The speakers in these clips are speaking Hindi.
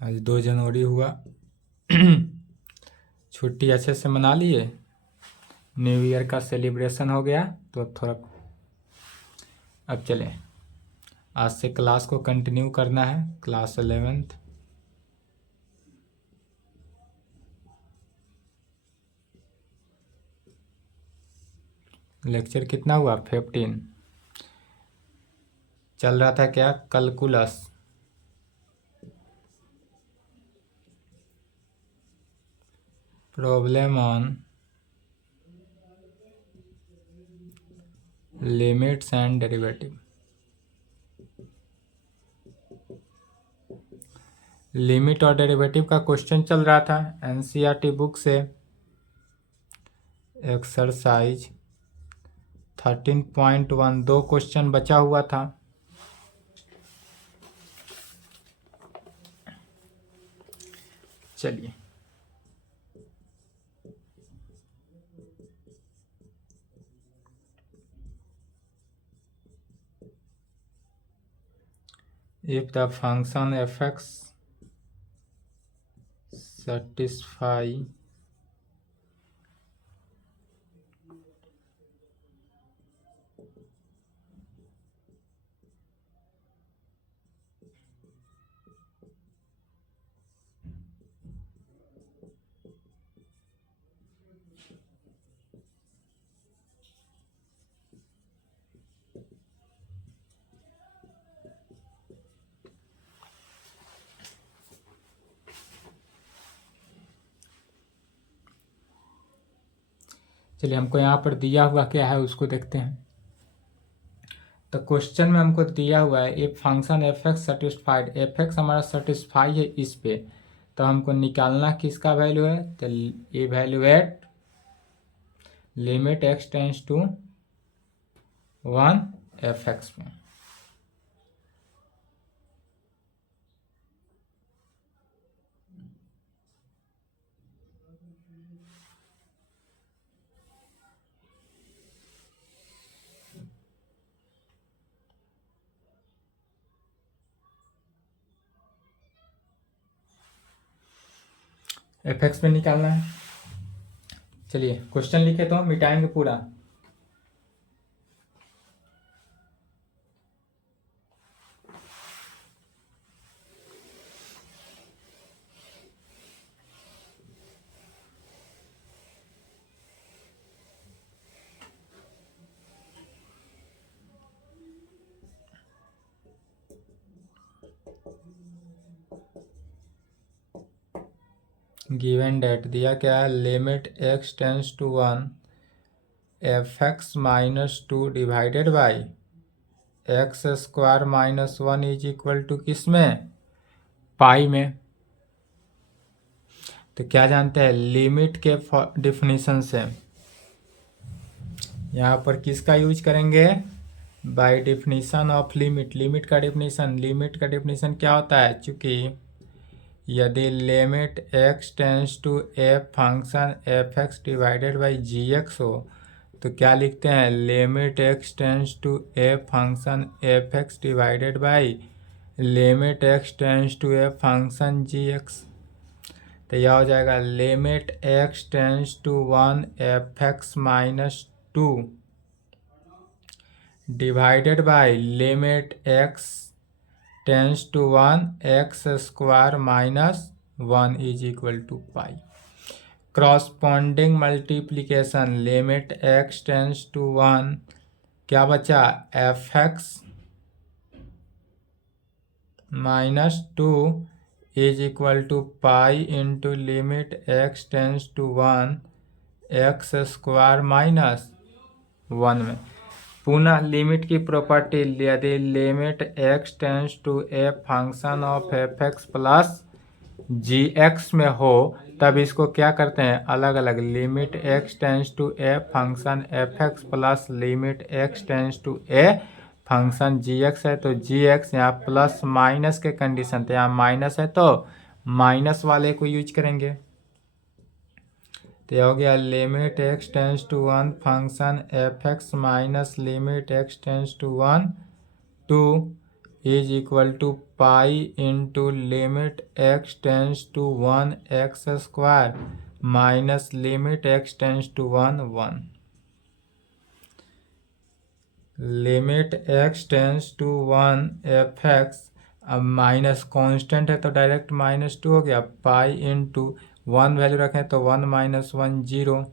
आज 2 जनवरी हुआ। छुट्टी अच्छे से मना लिए, न्यू ईयर का सेलिब्रेशन हो गया। तो अब थोड़ा अब चलें, आज से क्लास को कंटिन्यू करना है, क्लास 11th। लेक्चर कितना हुआ? 15। चल रहा था क्या? Calculus. Problem on limits and derivative. Limit और डेरिवेटिव का क्वेश्चन चल रहा था एनसीईआरटी बुक से। एक्सरसाइज 13.1 2 क्वेश्चन बचा हुआ था। चलिए, if the function f(x) satisfy चलिए, हमको यहाँ पर दिया हुआ क्या है उसको देखते हैं। तो क्वेश्चन में हमको दिया हुआ है if function f(x) satisfied, f(x) हमारा सेटिस्फाई है इस पे, तो हमको निकालना किसका वैल्यू है? तो evaluate limit x tends to 1 f(x) में। f(x) में निकालना है। चलिए, क्वेश्चन लिखे तो मिटाएंगे पूरा। गिवन डेट दिया क्या है? Limit x tends to 1 f(x) -2 divided by x² -1 is equal to किस में? पाई में। तो क्या जानते हैं? लिमिट के डिफिनीशन से यहाँ पर किसका यूज करेंगे? By definition of limit. Limit का डिफिनीशन क्या होता है? चूंकि यदि limit x tends to f function f(x) divided by gx हो, तो क्या लिखते हैं? Limit x tends to f function f(x) divided by limit x tends to f function gx। तो यह हो जाएगा limit x tends to 1 f(x) -2 divided by limit x tends to 1 x² -1 is equal to pi. Corresponding multiplication limit x tends to 1 क्या बचा? f(x) -2 is equal to pi into limit x tends to 1 x² -1 में। पुनः लिमिट की प्रॉपर्टी, यदि limit x tends to f function of f(x) plus gx में हो, तब इसको क्या करते हैं? अलग अलग। Limit x tends to f function f(x) plus limit x tends to a function gx है, तो gx यहाँ प्लस माइनस के कंडीशन, तो यहाँ माइनस है तो माइनस वाले को यूज करेंगे। तो यह हो गया limit X tends to 1 function F X minus limit X tends to 1 two is equal to pi into limit X tends to 1 X square minus limit X tends to 1 1। Limit X tends to 1 F X, अब माइनस कांस्टेंट है तो डायरेक्ट -2 हो गया, पाई इंटू 1 वैल्यू रखें तो 1 - 1 0,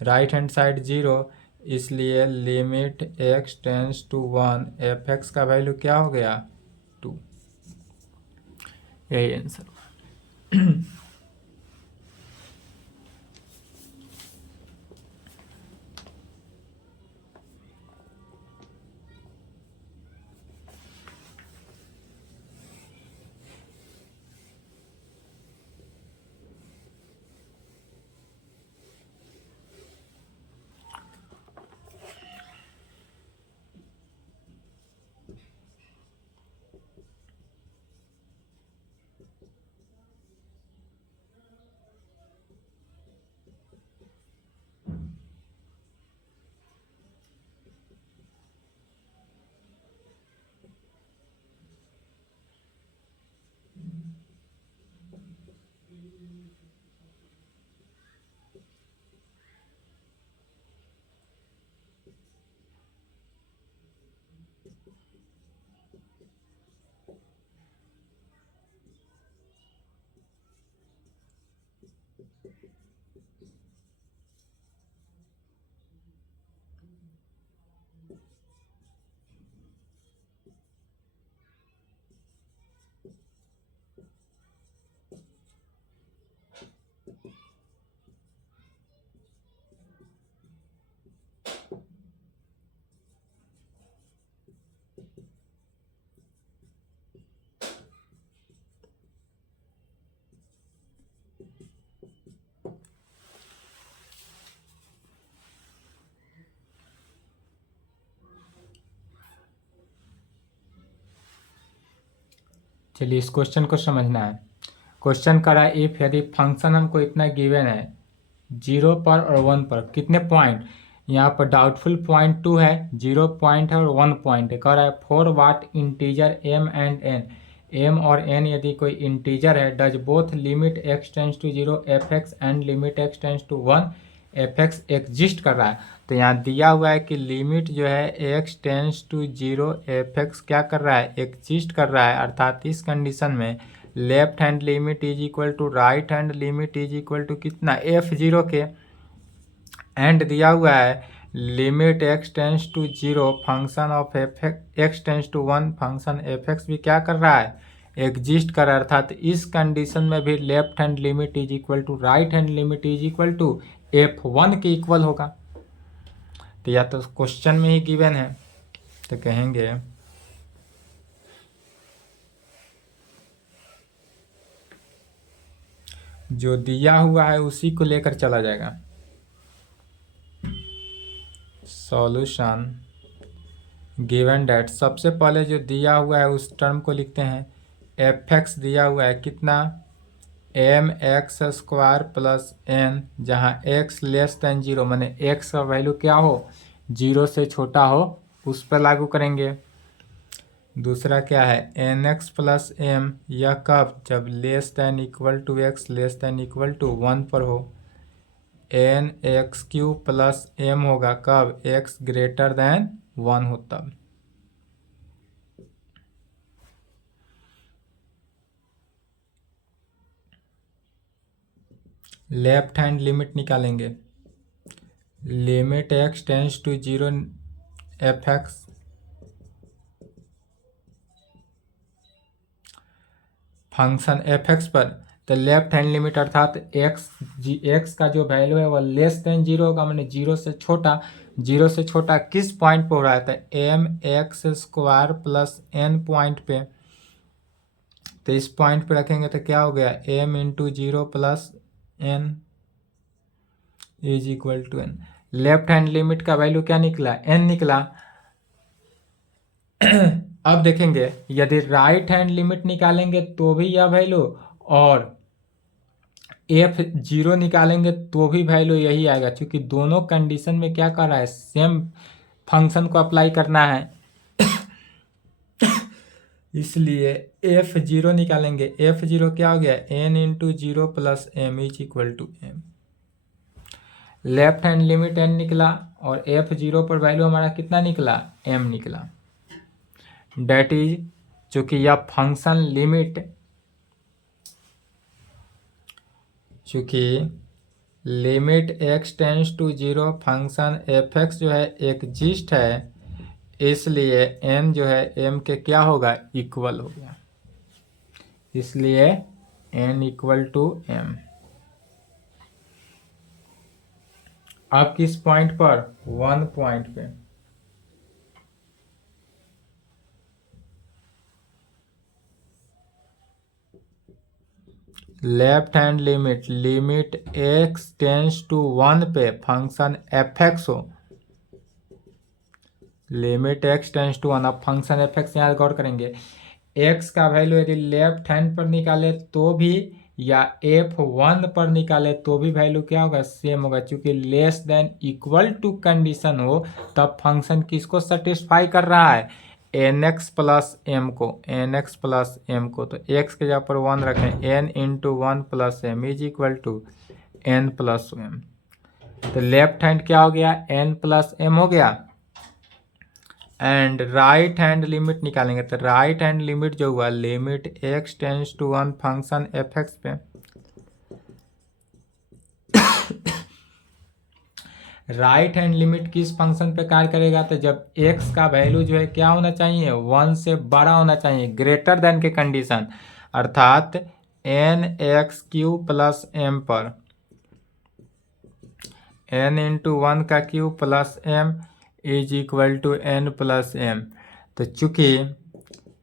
राइट हैंड साइड 0, इसलिए limit X tends to 1 F X का वैल्यू क्या हो गया 2। यही आंसर। चलिए इस क्वेश्चन को समझना है। क्वेश्चन करा इफ यदि फंक्शन हमको इतना गिवन है 0 पर और 1 पर, कितने पॉइंट, यहाँ पर डाउटफुल पॉइंट 2 है, 0 पॉइंट है और 1 पॉइंट है। कह रहा है for what integer m and n, m और n यदि कोई इंटीजर है, does both limit x tends to 0 F X and limit x tends to 1 F X exist कर रहा है। तो यहाँ दिया हुआ है कि लिमिट जो है x tends to 0 F X क्या कर रहा है, एग्जिस्ट कर रहा है, अर्थात इस कंडीशन में left hand limit is equal to right hand limit is equal to कितना f0 के, एंड दिया हुआ है limit x tends to 0 function of F X tends to 1 function F X भी क्या कर रहा है, एग्जिस्ट कर रहा है, अर्थात इस कंडीशन में भी left hand limit is equal to right hand limit is equal to f1 के इक्वल होगा। तो या तो क्वेश्चन में ही गिवन है तो कहेंगे जो दिया हुआ है उसी को लेकर चला जाएगा। सॉल्यूशन गिवन डेट, सबसे पहले जो दिया हुआ है उस टर्म को लिखते हैं। एफ एक्स दिया हुआ है कितना, M X square plus N, जहाँ एक्स लेस देन 0 माने एक्स का वैल्यू क्या हो 0 से छोटा हो, उस पर लागू करेंगे। दूसरा क्या है एन एक्स प्लस एम, यह कब, जब less than equal to X less than equal to 1 पर हो। N X cube plus M होगा कब, एक्स ग्रेटर देन 1 हो तब। लेफ्ट हैंड लिमिट निकालेंगे, limit X tends to 0 F X function F X पर, तो लेफ्ट हैंड लिमिट अर्थात एक्स का जो वैल्यू है वह लेस देन 0 होगा, मैंने 0 से छोटा, 0 से छोटा किस पॉइंट पर हो रहा है, तो M X square plus N point पे। तो इस पॉइंट पे रखेंगे तो क्या हो गया, M into 0 plus N is equal to N. Left hand limit का वैल्यू क्या निकला, एन निकला। अब देखेंगे यदि राइट हैंड लिमिट निकालेंगे तो भी यह वैल्यू, और F0 निकालेंगे तो भी वैल्यू यही आएगा, क्योंकि दोनों कंडीशन में क्या कर रहा है, सेम फंक्शन को अप्लाई करना है। इसलिए F0 निकालेंगे। F0 क्या हो गया, n into 0 plus M is equal to M. Left hand limit n निकला और F0 पर वैल्यू हमारा कितना निकला, m निकला। डेट इज, चूंकि यह फंक्शन लिमिट, चूंकि limit x tends to 0 function f(x) जो है एग्जिस्ट है, इसलिए n जो है m के क्या होगा, इक्वल हो गया। इसलिए n इक्वल टू m। अब किस पॉइंट पर, 1 पॉइंट पे। Left hand limit, limit x tends to 1 पे फंक्शन f(x) हो, लिमिट x टेंस टू 1। अब फंक्शन f(x) यहाँ गौर करेंगे, x का वैल्यू यदि लेफ्ट हैंड पर निकाले तो भी या F1 पर निकाले तो भी वैल्यू क्या होगा, सेम होगा। क्योंकि less than equal to condition हो तब फंक्शन किसको सेटिस्फाई कर रहा है, nx प्लस एम को, nx प्लस एम को। तो x के जगह पर 1 रखें, n into 1 plus M is equal to n plus m. तो लेफ्ट हैंड क्या हो गया, n प्लस एम हो गया। एंड राइट हैंड लिमिट निकालेंगे, तो राइट हैंड लिमिट जो हुआ, limit x tends to 1 function f(x) पे, राइट हैंड लिमिट किस फंक्शन पे कार्य करेगा, तो जब x का वैल्यू जो है क्या होना चाहिए, 1 से बड़ा होना चाहिए, ग्रेटर देन के कंडीशन, अर्थात n(x³ प्लस m पर n इंटू 1 का cube plus m is equal to n plus m। तो चूंकि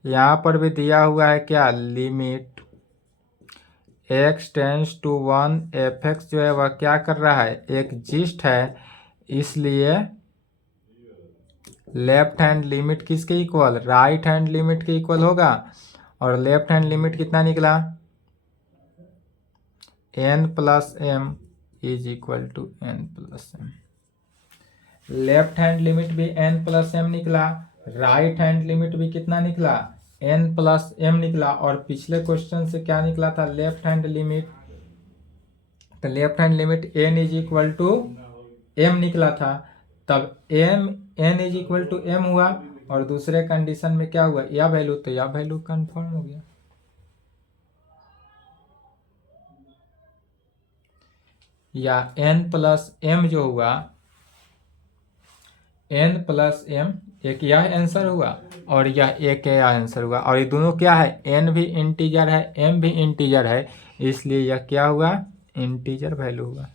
यहाँ पर भी दिया हुआ है क्या, limit x tends to 1 f(x) जो है वह क्या कर रहा है, एग्जिस्ट है, इसलिए लेफ्ट हैंड लिमिट किसके इक्वल, राइट हैंड लिमिट के इक्वल होगा। और लेफ्ट हैंड लिमिट कितना निकला, n plus M is equal to n plus m. Left hand limit भी n प्लस एम निकला, राइट हैंड लिमिट भी कितना निकला, n प्लस एम निकला। और पिछले क्वेश्चन से क्या निकला था, लेफ्ट हैंड लिमिट, तो left hand limit n is equal to m निकला था, तब n is equal to m हुआ। और दूसरे कंडीशन में क्या हुआ, यह वैल्यू, तो यह वैल्यू कंफर्म हो गया। या n प्लस एम जो हुआ, n प्लस एम, एक यह आंसर हुआ और यह एक यह आंसर हुआ। और ये दोनों क्या है, n भी इंटीजर है, m भी इंटीजर है, इसलिए यह क्या हुआ, इंटीजर वैल्यू हुआ।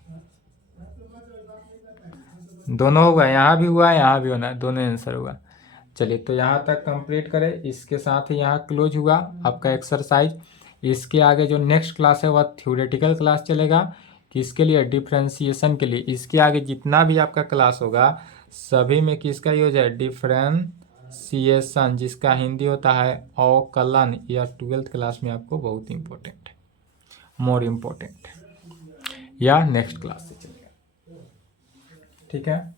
दोनों हुआ, यहाँ भी हुआ, यहाँ भी होना, दोनों आंसर हुआ। चलिए, तो यहाँ तक कंप्लीट करें। इसके साथ ही यहाँ क्लोज हुआ आपका एक्सरसाइज। इसके आगे जो नेक्स्ट क्लास है वह थ्योरेटिकल क्लास चलेगा, किसके लिए, डिफरेंशिएशन के लिए। इसके आगे जितना भी आपका क्लास होगा सभी में किसका यूज है, डिफरेंशिएशन, जिसका हिंदी होता है अवकलन। या 12th क्लास में आपको बहुत इंपॉर्टेंट है, मोर इम्पोर्टेंट, या नेक्स्ट क्लास से चलेगा। ठीक है।